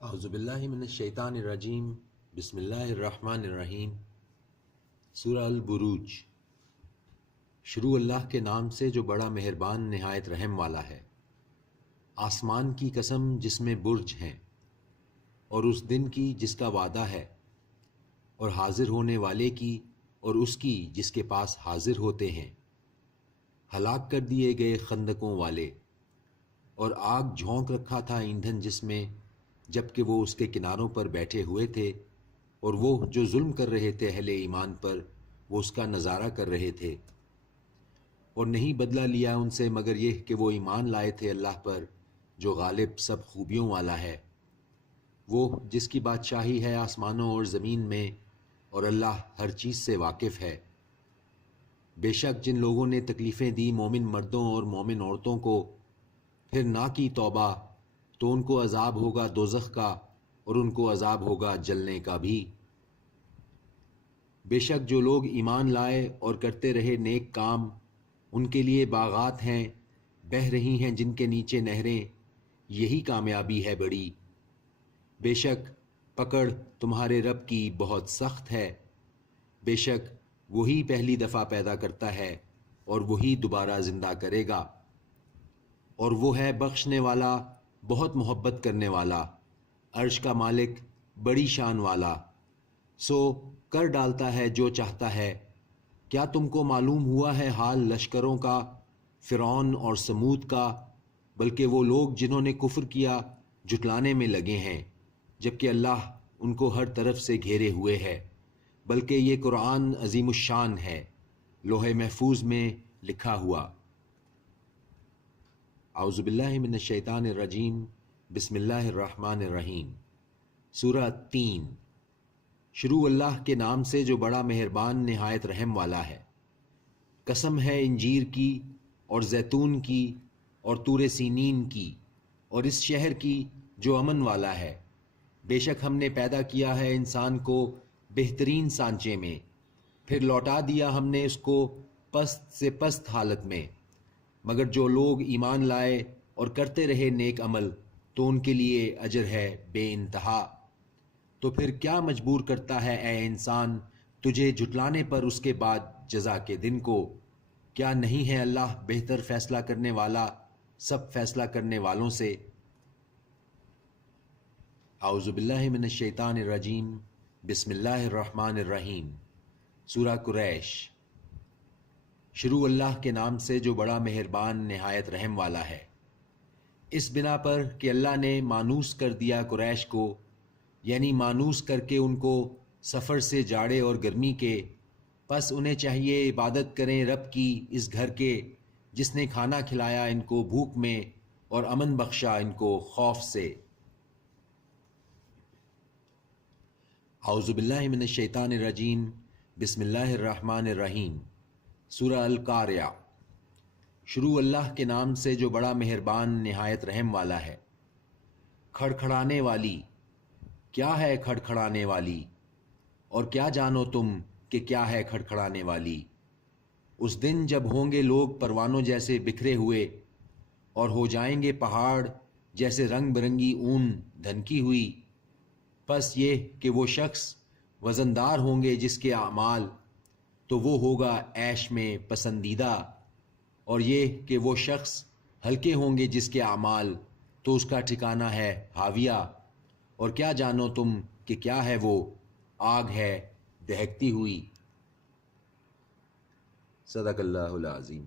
اعوذ باللہ من الشیطان الرجیم بسم اللہ الرحمن الرحیم سورہ البروج۔ شروع اللہ کے نام سے جو بڑا مہربان نہایت رحم والا ہے۔ آسمان کی قسم جس میں برج ہیں، اور اس دن کی جس کا وعدہ ہے، اور حاضر ہونے والے کی اور اس کی جس کے پاس حاضر ہوتے ہیں۔ ہلاک کر دیے گئے خندقوں والے، اور آگ جھونک رکھا تھا ایندھن جس میں، جب کہ وہ اس کے کناروں پر بیٹھے ہوئے تھے، اور وہ جو ظلم کر رہے تھے اہل ایمان پر، وہ اس کا نظارہ کر رہے تھے۔ اور نہیں بدلہ لیا ان سے مگر یہ کہ وہ ایمان لائے تھے اللہ پر جو غالب سب خوبیوں والا ہے، وہ جس کی بادشاہی ہے آسمانوں اور زمین میں، اور اللہ ہر چیز سے واقف ہے۔ بے شک جن لوگوں نے تکلیفیں دی مومن مردوں اور مومن عورتوں کو، پھر نہ کی توبہ، تو ان کو عذاب ہوگا دوزخ کا، اور ان کو عذاب ہوگا جلنے کا بھی۔ بے شک جو لوگ ایمان لائے اور کرتے رہے نیک کام، ان کے لیے باغات ہیں، بہہ رہی ہیں جن کے نیچے نہریں، یہی کامیابی ہے بڑی۔ بے شک پکڑ تمہارے رب کی بہت سخت ہے، بے شک وہی پہلی دفعہ پیدا کرتا ہے اور وہی دوبارہ زندہ کرے گا، اور وہ ہے بخشنے والا بہت محبت کرنے والا، عرش کا مالک بڑی شان والا۔ سو کر ڈالتا ہے جو چاہتا ہے۔ کیا تم کو معلوم ہوا ہے حال لشکروں کا، فرعون اور سمود کا؟ بلکہ وہ لوگ جنہوں نے کفر کیا جھٹلانے میں لگے ہیں، جبکہ اللہ ان کو ہر طرف سے گھیرے ہوئے ہے۔ بلکہ یہ قرآن عظیم الشان ہے، لوح محفوظ میں لکھا ہوا۔ اعوذ باللہ من الشیطان الرجیم بسم اللہ الرحمن الرحیم سورہ 3۔ شروع اللہ کے نام سے جو بڑا مہربان نہایت رحم والا ہے۔ قسم ہے انجیر کی اور زیتون کی اور طور سینین کی، اور اس شہر کی جو امن والا ہے۔ بے شک ہم نے پیدا کیا ہے انسان کو بہترین سانچے میں، پھر لوٹا دیا ہم نے اس کو پست سے پست حالت میں۔ مگر جو لوگ ایمان لائے اور کرتے رہے نیک عمل، تو ان کے لیے اجر ہے بے انتہا۔ تو پھر کیا مجبور کرتا ہے اے انسان تجھے جھٹلانے پر اس کے بعد جزا کے دن کو؟ کیا نہیں ہے اللہ بہتر فیصلہ کرنے والا سب فیصلہ کرنے والوں سے؟ اعوذ باللہ من الشیطان الرجیم بسم اللہ الرحمن الرحیم سورہ قریش۔ شروع اللہ کے نام سے جو بڑا مہربان نہایت رحم والا ہے۔ اس بنا پر کہ اللہ نے مانوس کر دیا قریش کو، یعنی مانوس کر کے ان کو سفر سے جاڑے اور گرمی کے، پس انہیں چاہیے عبادت کریں رب کی اس گھر کے جس نے کھانا کھلایا ان کو بھوک میں اور امن بخشا ان کو خوف سے۔ اعوذ باللہ من الشیطان الرجیم بسم اللہ الرحمن الرحیم سورہ القاریہ۔ شروع اللہ کے نام سے جو بڑا مہربان نہایت رحم والا ہے۔ کھڑکھڑانے والی، کیا ہے کھڑکھڑانے والی؟ اور کیا جانو تم کہ کیا ہے کھڑکھڑانے والی؟ اس دن جب ہوں گے لوگ پروانوں جیسے بکھرے ہوئے، اور ہو جائیں گے پہاڑ جیسے رنگ برنگی اون دھنکی ہوئی۔ پس یہ کہ وہ شخص وزندار ہوں گے جس کے اعمال، تو وہ ہوگا عیش میں پسندیدہ، اور یہ کہ وہ شخص ہلکے ہوں گے جس کے اعمال، تو اس کا ٹھکانہ ہے ہاویہ۔ اور کیا جانو تم کہ کیا ہے وہ؟ آگ ہے دہکتی ہوئی۔ صدق اللہ العظیم۔